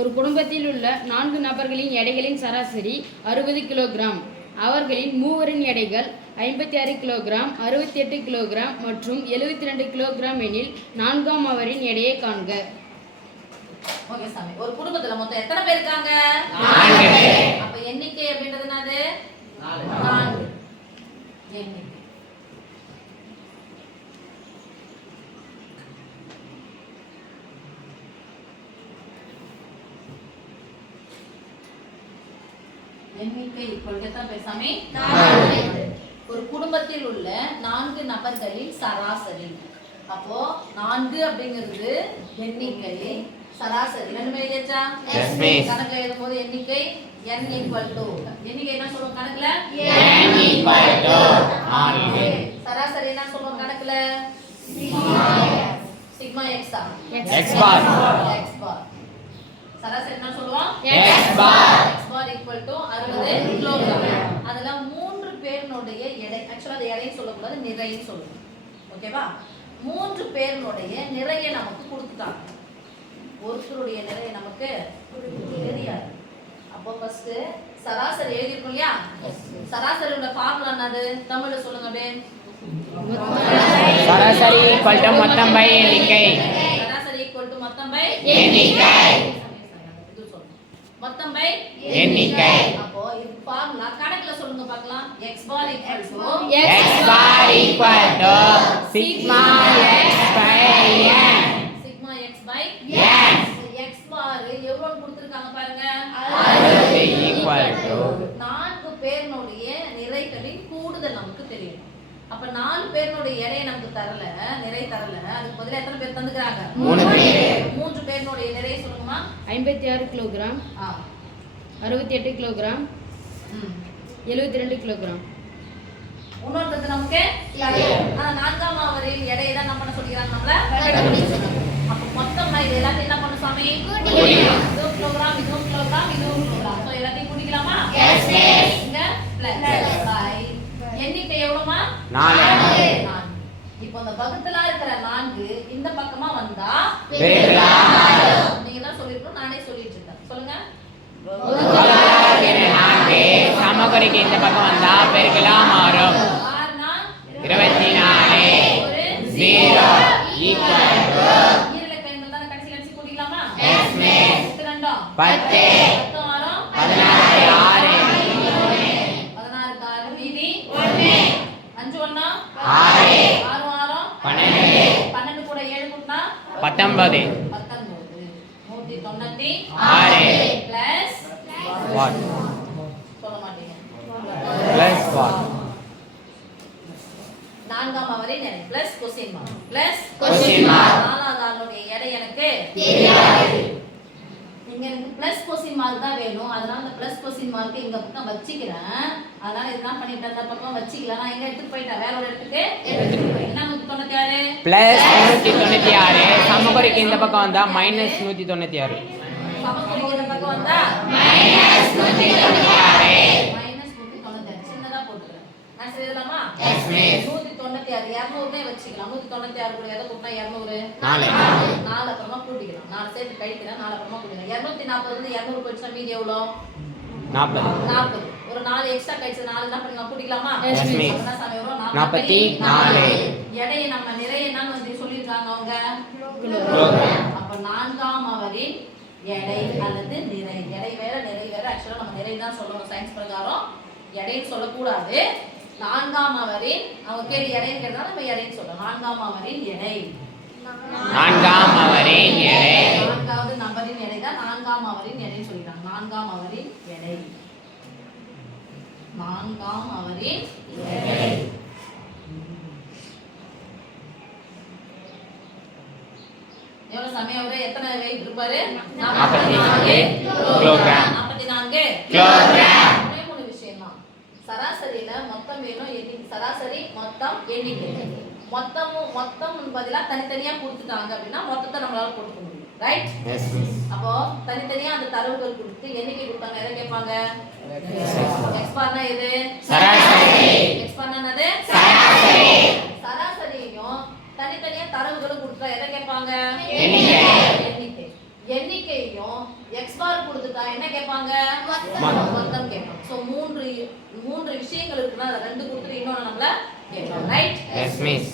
ஒரு குடும்பத்தில் உள்ள 4 நபர்களின் எடைகளின் சராசரி 60 கிலோகிராம். அவர்களின் மூவரின் எடைகள் 56 கிலோகிராம், 68 கிலோகிராம் மற்றும் 72 கிலோகிராம் எனில் நான்காம் அவரின் எடையை காண்க. ஓகே சாமி. ஒரு குடும்பத்துல மொத்தம் எத்தனை பேர் இருக்காங்க? 4 பேர். அப்ப எண்ணிக்கை அப்படின்றது என்னது? 4. எண்ணிக்கை. எண்ணிக்கை ஈக்குவல் எத்தனை பேர் சாமி? 4. ஒரு குடும்பத்தில் உள்ள 4 நபர்களின் சராசரி. அப்போ 4 அப்படிங்கிறது எண்ணிக்கை, சராசரி ரெண்டுமே எழுதியாச்சா? கணக்குல எழுதும்போது எண்ணிக்கை n equal to எண்ணிக்கை என்ன சொல்லுவோம் கணக்குல? n equal to 4. சராசரி என்ன சொல்லுவோம் கணக்குல? Sigma x x bar. x bar. சராசரி என்ன சொல்லுவோம்? x bar. x bar equal to 60 kilogram. அதுல 3 பேருடைய எடை, ஆக்சுவலா அது எடைன்னு சொல்லக்கூடாது, நிறைன்னு சொல்லணும். ஓகேவா? 3 பேருடைய நிறைய நமக்கு கொடுத்துட்டாங்க. ஒருத்தருடைய நிறைய நமக்கு தெரியாது. அப்போ ஃபர்ஸ்ட் சராசரி எழுதிருக்கோம் இல்லையா? சராசரியோட ஃபார்முலா என்னது? தமிழ்ல சொல்லுங்க அப்படியே. சராசரி ஈக்குவல் டு மொத்தம் பை எண்ணிக்கை. சராசரி ஈக்குவல் டு மொத்தம் பை எண்ணிக்கை. இது சொல்லுங்க. மொத்தம் பை எண்ணிக்கை. அப்போ இது ஃபார்முலா கணக்குல சொல்லுங்க பார்க்கலாம். x bar equal to x bar equal to sigma x by n. sigma x by n. x bar எவ்வளவு கொடுத்திருக்காங்க பாருங்க. 60 equal to 4 பேருடைய நிறைகளின் கூடுதல் நமக்கு தெரியும். அப்ப 4 பேருடைய எடையை நமக்கு தரல, நிறை தரல. அதுக்கு பதிலா எத்தனை பேர் தந்துக்கறாங்க? 3 பேர். 3 பேருடைய நிறையை சொல்லுங்கமா. 56 கிலோகிராம், 68 கிலோகிராம், 72 கிலோகிராம். இன்னொருத்தது நமக்கு நான்காம் அவரின் எடையை தான் என்ன பண்ண சொல்லிக்கிறாங்க நம்மள கண்டுபிடிக்க சொல்றாங்க. அப்ப மொத்தமா இது எல்லாத்தையும் என்ன பண்ணணும் சாமி? கூட்டிக்கலாம். இது கிலோகிராம், இது கிலோகிராம், இது கிலோகிராம். சோ எல்லாத்தையும் கூட்டிக்கலாமா? Yes miss. இங்க பிளஸ் பை எண்ணிக்கை எவ்வளவுமா? 4. இப்போ அந்த வகுத்தலா இருக்கிற 4 இந்த பக்கமா வந்தா பெருக்கலாம். நீங்க தான் சொல்லிருக்கோம், நானே சொல்லிட்டு இருக்கேன். சொல்லுங்க. சமக்குறிக்கு இந்த பக்கம் வந்தா பெருக்கலாம் மாறும். 24 0 equal to ஈரல பெண்கள் தான் கடைசி கடைசி கூட்டிக்கலாமா? Yes miss. 10 10 16 6 16 6 மீதி 1 5 1 6 6 12 12 கூட 7 கூட்டினா 19 196 பிளஸ் what சொல்ல மாட்டீங்க. plus what நான்காம் அவரை நிறை plus question mark plus question mark. நாலாவது ஆளுடைய எடை எனக்கு தெரியாது. இங்க எனக்கு பிளஸ் கொஸ்டின் மார்க் தான் வேணும். அதனால அந்த பிளஸ் கொஸ்டின் மார்க் இங்க பக்கம் வச்சிக்கிறேன். அதனால இதுதான் பண்ணிட்டேன், அந்த பக்கம் வச்சிக்கல. நான் எங்க எடுத்து போயிட்டேன், வேற ஒரு இடத்துக்கு எடுத்து போயிட்டேன். என்ன 196 plus 196 சமக்குறிக்கு இந்த பக்கம் வந்தா minus 196 சமக்குறிக்கு இந்த பக்கம் வந்தா minus 196 மைனஸ் 196 சின்னதா போட்டுக்கிறேன். நான் செய்யலாமா? Yes miss. 196 200 னே வச்சுக்கலாம். 196 கூட எதை கூட்டினா 200 4 4 அப்புறமா கூட்டிக்கலாம். 4 சேர்த்து கழிக்கிறேன், 4 அப்புறமா கூட்டிக்கலாம். 240 இருந்து 200 போச்சுனா மீதி எவ்வளவு? 40. ஒரு 4 எக்ஸ்ட்ரா கழிச்சு 4 என்ன பண்ணலாம் கூட்டிக்கலாமா? Yes miss. அப்பனா சாமி வரும் 44 எடையை நம்ம நிறைய என்னன்னு வந்து சொல்லிருக்காங்க அவங்க கிலோகிராம். அப்ப நான்காம் அவரின் எடை அல்லது நிறை. எடை வேற நிறை வேற. ஆக்சுவலா நம்ம நிறை தான் சொல்லணும் சயின்ஸ் பிரகாரம், எடைன்னு சொல்லக்கூடாது. நான்காம் அவரின் அவங்க கேள்வி எடைன்னு கேட்டா நம்ம எடைன்னு சொல்லணும். நான்காம் அவரின் எடை, நான்காம் அவரின் எடை நான்காவது நபரின் எடை தான் நான்காம் அவரின் எடைன்னு சொல்லிட்டாங்க. நான்காம் அவரின் எடை, நான்காம் அவரின் எடை. எவ்வளவு சமயம் அவரு எத்தனை வெயிட் இருப்பாரு? 44 கிலோகிராம். 44 கிலோகிராம். ஒரே மூணு விஷயம் தான். சராசரியில மொத்தம் வேணும், எண்ணிக்கை. சராசரி மொத்தம் எண்ணிக்கை. மொத்தம் பதிலா தனித்தனியா கொடுத்துட்டாங்க அப்படின்னா மொத்தத்தை நம்மளால போட்டுக்க முடியும். ரைட்? Yes miss. அப்போ தனித்தனியா அந்த தரவுகள் கொடுத்து எண்ணிக்கை கொடுத்தாங்க. எதை கேட்பாங்க? எக்ஸ் பார்னா எது? சராசரி. எக்ஸ் பார்னா என்னது? சராசரி. சராசரியையும் தனித்தனியா தரவுகளும் கொடுத்தா எதை கேட்பாங்க? எண்ணிக்கை. எண்ணிக்கையும் x x பார் கொடுத்துட்டா என்ன கேட்பாங்க மொத்தம் கேட்பாங்க சோ மூன்று விஷயங்கள் இருக்குன்னா அத ரெண்டு கொடுத்துட்டு இன்னொன்னு நம்மள கேட்பாங்க ரைட் Yes, miss.